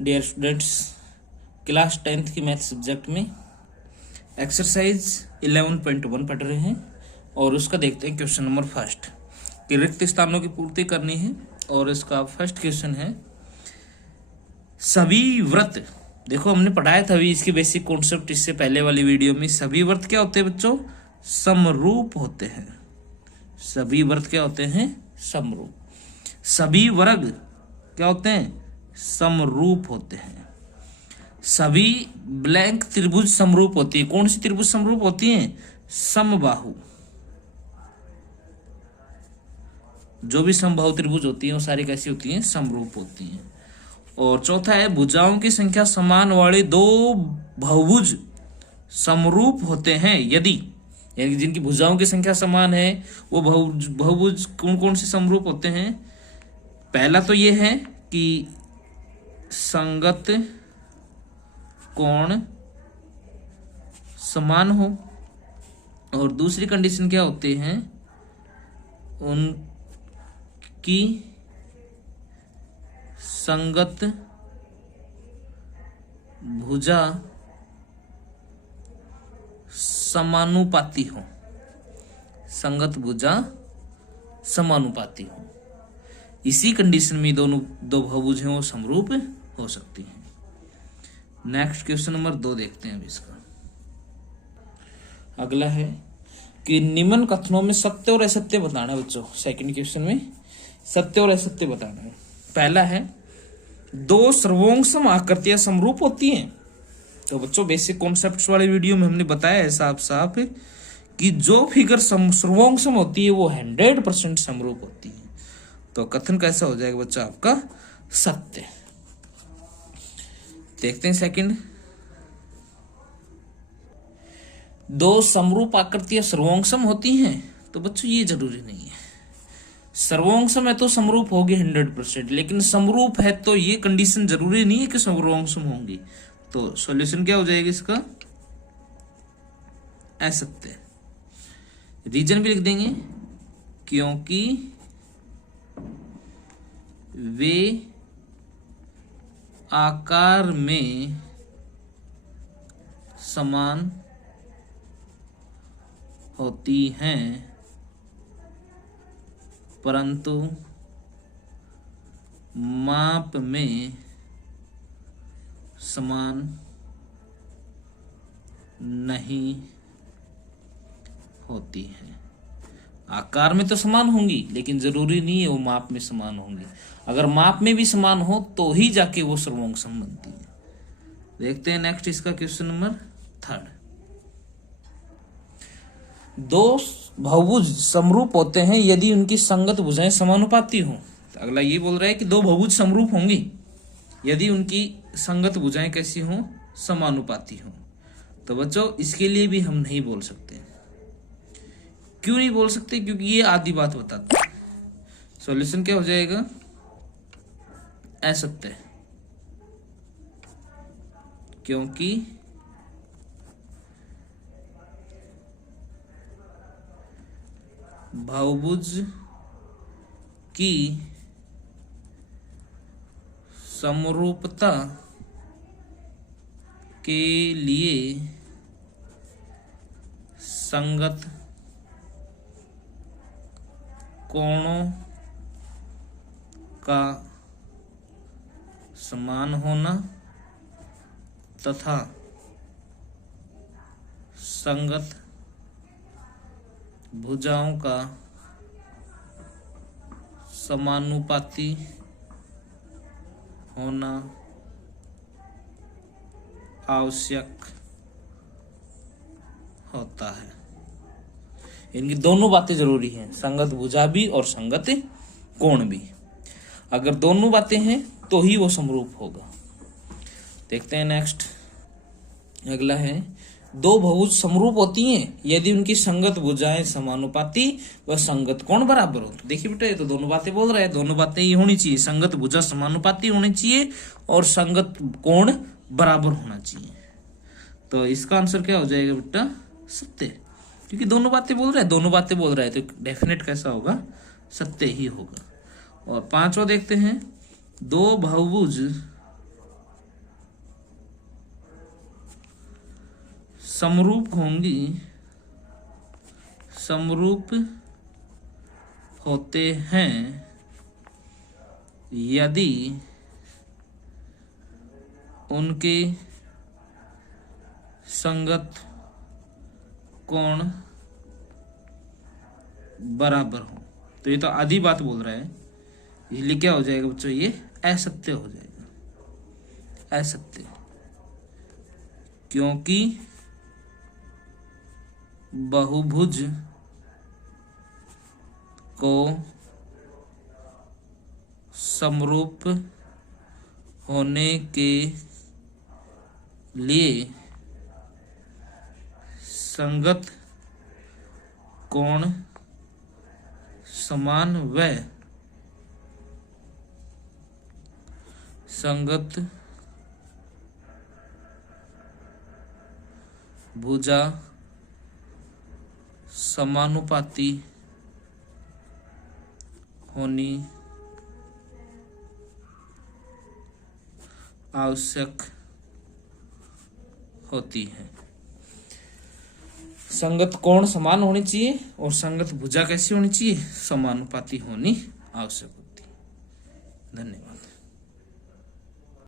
Dear students, class 10th की math subject में exercise 11.1 पढ़ रहे हैं और उसका देखते हैं क्वेश्चन नंबर फर्स्ट कि रिक्त स्थानों की पूर्ति करनी है। और इसका फर्स्ट क्वेश्चन है सभी व्रत। देखो हमने पढ़ाया था अभी इसकी बेसिक कॉन्सेप्ट इससे पहले वाली वीडियो में। सभी व्रत क्या होते हैं बच्चों? समरूप होते हैं। सभी व्रत क्या होते हैं? समरूप। सभी वर्ग क्या होते हैं? समरूप होते हैं। सभी ब्लैंक त्रिभुज समरूप होती है। कौन सी त्रिभुज समरूप होती हैं? समबाहु। जो भी समबाहु त्रिभुज होती हैं वो सारी कैसी होती हैं? समरूप होती हैं। और चौथा है भुजाओं की संख्या समान वाले दो बहुभुज समरूप होते हैं यदि, यानी कि जिनकी भुजाओं की संख्या समान है वो बहुभुज कौन कौन से समरूप होते हैं? पहला तो ये है कि संगत कोण समान हो, और दूसरी कंडीशन क्या होती है? उनकी संगत भुजा समानुपाती हो। संगत भुजा समानुपाती हो। इसी कंडीशन में दोनों दो बहुभुज हैं वो समरूप हो सकती हैं। नेक्स्ट क्वेश्चन नंबर 2 देखते हैं अब इसका। अगला है कि निम्न कथनों में सत्य और असत्य बताना है बच्चों। सेकंड क्वेश्चन में सत्य और असत्य बताना है। पहला है दो सर्वोंगसम आकृतियां समरूप होती हैं। तो बच्चों बेसिक कॉन्सेप्ट्स वाले वीडियो में हमने बताया है साफ साफ कि जो फिगर सर्वोंगसम होती है वो 100% समरूप होती है। तो कथन कैसा हो जाएगा बच्चों आपका? सत्य। देखते हैं सेकंड। दो समरूप आकृतियां सर्वोंगसम होती हैं। तो बच्चों ये जरूरी नहीं है। सर्वोंगसम है तो समरूप होगी 100%, लेकिन समरूप है तो ये कंडीशन जरूरी नहीं है कि सर्वोंगसम होंगी। तो सॉल्यूशन क्या हो जाएगा इसका? असत्य। रीजन भी लिख देंगे क्योंकि वे आकार में समान होती हैं परंतु माप में समान नहीं होती है। आकार में तो समान होंगी लेकिन जरूरी नहीं है वो माप में समान होंगी। अगर माप में भी समान हो तो ही जाके वो सर्वोंगसम बनती है। देखते हैं नेक्स्ट इसका क्वेश्चन नंबर 3। दो बहुभुज समरूप होते हैं यदि उनकी संगत भुजाएं समानुपाती हों। तो अगला ये बोल रहा है कि दो बहुभुज समरूप होंगी यदि उनकी संगत भुजाएं कैसी हों? समानुपाती हों। तो बच्चों इसके लिए भी हम नहीं बोल सकते। क्यों नहीं बोल सकते? क्योंकि ये आधी बात बताता है। सॉल्यूशन क्या हो जाएगा? असत्य। क्योंकि बहुभुज की समरूपता के लिए संगत कोणों का समान होना तथा संगत भुजाओं का समानुपाती होना आवश्यक होता है। इनकी दोनों बातें जरूरी हैं, संगत भुजा भी और संगत कोण भी। अगर दोनों बातें हैं तो ही वो समरूप होगा। देखते हैं नेक्स्ट। अगला है दो बहुभुज समरूप होती हैं यदि उनकी संगत भुजाएं समानुपाती व संगत कोण बराबर हो। तो देखिए बेटा ये तो दोनों बातें बोल रहा है। दोनों बातें ये होनी चाहिए, संगत भुजा समानुपाती होनी चाहिए और संगत कोण बराबर होना चाहिए। तो इसका आंसर क्या हो जाएगा बेटा? सत्य। क्योंकि दोनों बातें बोल रहा है तो डेफिनेट कैसा होगा? सत्य ही होगा। और 5वां देखते हैं दो बहुभुज समरूप होंगी, समरूप होते हैं यदि उनके संगत कोण बराबर हो। तो ये तो आधी बात बोल रहा है, इसलिए क्या हो जाएगा बच्चों, ये असत्य हो जाएगा, असत्य, क्योंकि बहुभुज को समरूप होने के लिए संगत कोण समान व संगत भुजा समानुपाती होनी आवश्यक होती है। संगत कोण समान होनी चाहिए और संगत भुजा कैसी होनी चाहिए, समानुपाती होनी आवश्यक होती है। धन्यवाद।